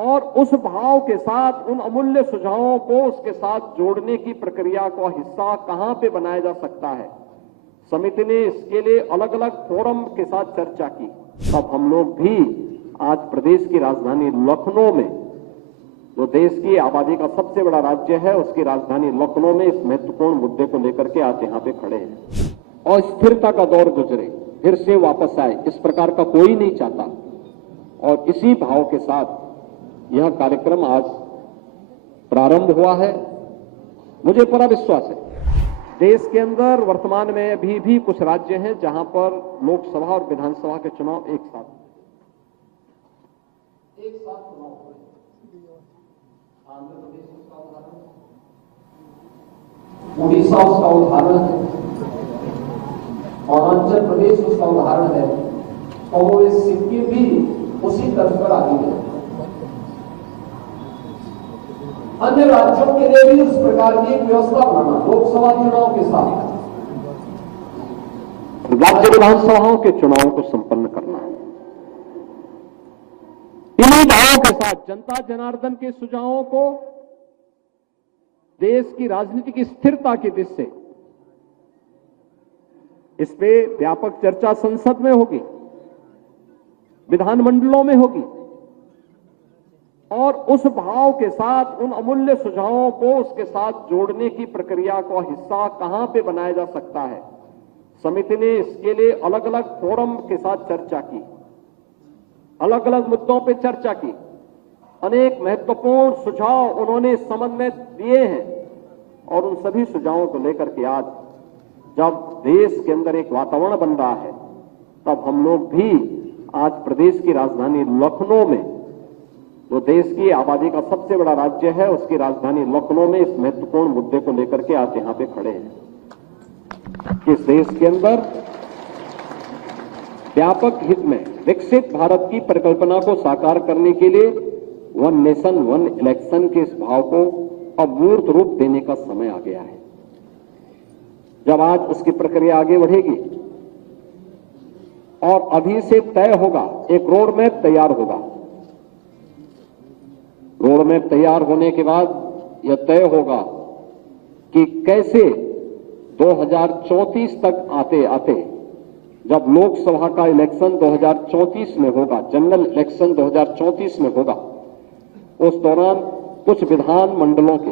और उस भाव के साथ उन अमूल्य सुझावों को उसके साथ जोड़ने की प्रक्रिया का हिस्सा कहां पे बनाया जा सकता है। समिति ने इसके लिए अलग अलग फोरम के साथ चर्चा की। तब हम लोग भी आज प्रदेश की राजधानी लखनऊ में, जो देश की आबादी का सबसे बड़ा राज्य है, उसकी राजधानी लखनऊ में इस महत्वपूर्ण मुद्दे को लेकर के आज यहां पे खड़े हैं। और स्थिरता का दौर गुजरे, फिर से वापस आए, इस प्रकार का कोई नहीं चाहता। और इसी भाव के साथ यह कार्यक्रम आज प्रारंभ हुआ है। मुझे पूरा विश्वास है देश के अंदर वर्तमान में अभी भी कुछ राज्य हैं जहां पर लोकसभा और विधानसभा के चुनाव एक साथ चुनाव हुए। आंध्र प्रदेश उसका उदाहरण है, उड़ीसा उसका उदाहरण है, अरुणाचल प्रदेश उसका उदाहरण है, और सिक्किम भी उसी तर्ज पर आगे है। अन्य राज्यों के लिए भी उस प्रकार की एक व्यवस्था बनाना लोकसभा चुनाव के साथ राज्य विधानसभाओं के चुनावों को संपन्न करना है। इन्हीं भावों के साथ जनता जनार्दन के सुझावों को देश की राजनीति की स्थिरता की दृष्टि से इस पे व्यापक चर्चा संसद में होगी, विधानमंडलों में होगी। और उस भाव के साथ उन अमूल्य सुझावों को उसके साथ जोड़ने की प्रक्रिया का हिस्सा कहां पे बनाया जा सकता है। समिति ने इसके लिए अलग अलग फोरम के साथ चर्चा की, अलग अलग मुद्दों पे चर्चा की। अनेक महत्वपूर्ण सुझाव उन्होंने इस संबंध में दिए हैं और उन सभी सुझावों को लेकर के आज जब देश के अंदर एक वातावरण बन रहा है, तब हम लोग भी आज प्रदेश की राजधानी लखनऊ में, जो देश की आबादी का सबसे बड़ा राज्य है, उसकी राजधानी लखनऊ में इस महत्वपूर्ण मुद्दे को लेकर के आज यहां पे खड़े हैं कि इस देश के अंदर व्यापक हित में विकसित भारत की परिकल्पना को साकार करने के लिए वन नेशन वन इलेक्शन के इस भाव को अब मूर्त रूप देने का समय आ गया है। जब आज उसकी प्रक्रिया आगे बढ़ेगी और अभी से तय होगा, एक रोड मैप तैयार होगा। रोड मैप तैयार होने के बाद यह तय होगा कि कैसे 2034 तक आते आते, जब लोकसभा का इलेक्शन 2034 में होगा, जनरल इलेक्शन 2034 में होगा, उस दौरान कुछ विधान मंडलों के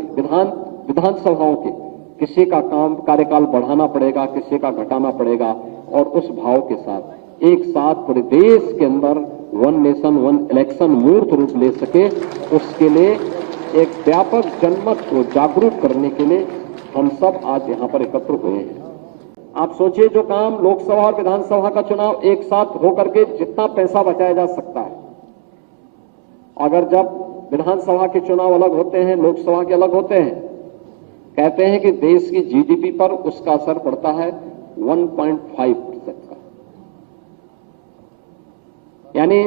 विधानसभाओं के किसी का कार्यकाल बढ़ाना पड़ेगा, किसी का घटाना पड़ेगा। और उस भाव के साथ एक साथ पूरे देश के अंदर वन नेशन वन इलेक्शन मूर्त रूप ले सके, उसके लिए एक व्यापक जनमत को जागरूक करने के लिए हम सब आज यहां पर एकत्र हुए हैं। आप सोचिए, जो काम लोकसभा और विधानसभा का चुनाव एक साथ होकर के जितना पैसा बचाया जा सकता है, अगर जब विधानसभा के चुनाव अलग होते हैं, लोकसभा के अलग होते हैं, कहते हैं कि देश की जीडीपी पर उसका असर पड़ता है 1.5% का, यानी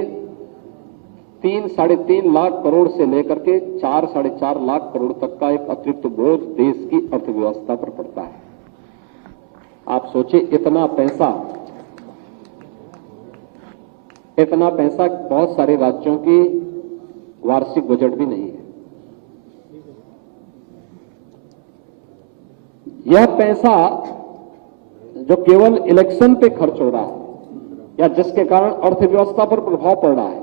3-3.5 लाख करोड़ से लेकर के 4-4.5 लाख करोड़ तक का एक अतिरिक्त बोझ देश की अर्थव्यवस्था पर पड़ता है। आप सोचिए, इतना पैसा बहुत सारे राज्यों की वार्षिक बजट भी नहीं है। यह पैसा जो केवल इलेक्शन पे खर्च हो रहा है या जिसके कारण अर्थव्यवस्था पर प्रभाव पड़ रहा है,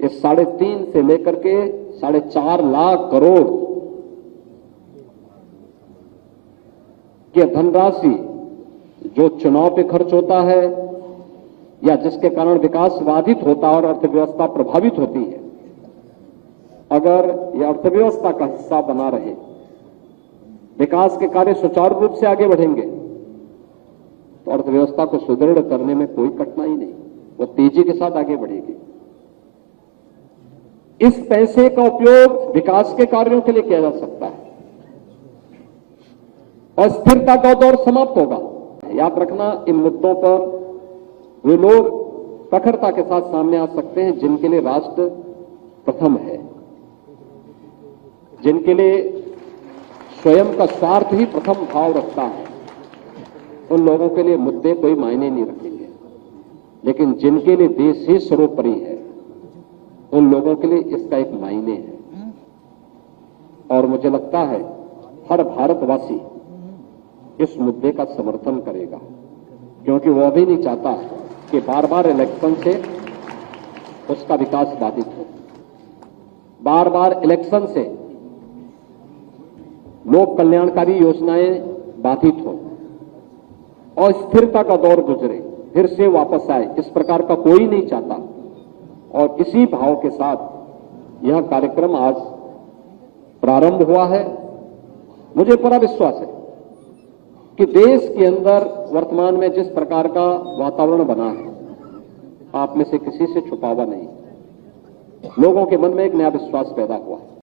इस 3.5 से लेकर के 4.5 लाख करोड़ की धनराशि जो चुनाव पे खर्च होता है या जिसके कारण विकास बाधित होता है और अर्थव्यवस्था प्रभावित होती है, अगर यह अर्थव्यवस्था का हिस्सा बना रहे, विकास के कार्य सुचारू रूप से आगे बढ़ेंगे, तो अर्थव्यवस्था को सुदृढ़ करने में कोई कठिनाई नहीं, वो तेजी के साथ आगे बढ़ेगी। इस पैसे का उपयोग विकास के कार्यों के लिए किया जा सकता है और स्थिरता का दौर समाप्त होगा। याद रखना, इन मुद्दों पर वे लोग प्रखरता के साथ सामने आ सकते हैं जिनके लिए राष्ट्र प्रथम है, जिनके लिए स्वयं का स्वार्थ ही प्रथम भाव रखता है। उन लोगों के लिए मुद्दे कोई मायने नहीं रखेंगे, लेकिन जिनके लिए देश ही सर्वोपरि है, उन लोगों के लिए इसका एक मायने है। और मुझे लगता है हर भारतवासी इस मुद्दे का समर्थन करेगा, क्योंकि वह भी नहीं चाहता कि बार बार इलेक्शन से उसका विकास बाधित हो, बार बार इलेक्शन से लोक कल्याणकारी योजनाएं बाधित हो और स्थिरता का दौर गुजरे, फिर से वापस आए, इस प्रकार का कोई नहीं चाहता। और इसी भाव के साथ यह कार्यक्रम आज प्रारंभ हुआ है। मुझे पूरा विश्वास है कि देश के अंदर वर्तमान में जिस प्रकार का वातावरण बना है, आप में से किसी से छुपावा नहीं, लोगों के मन में एक नया विश्वास पैदा हुआ है।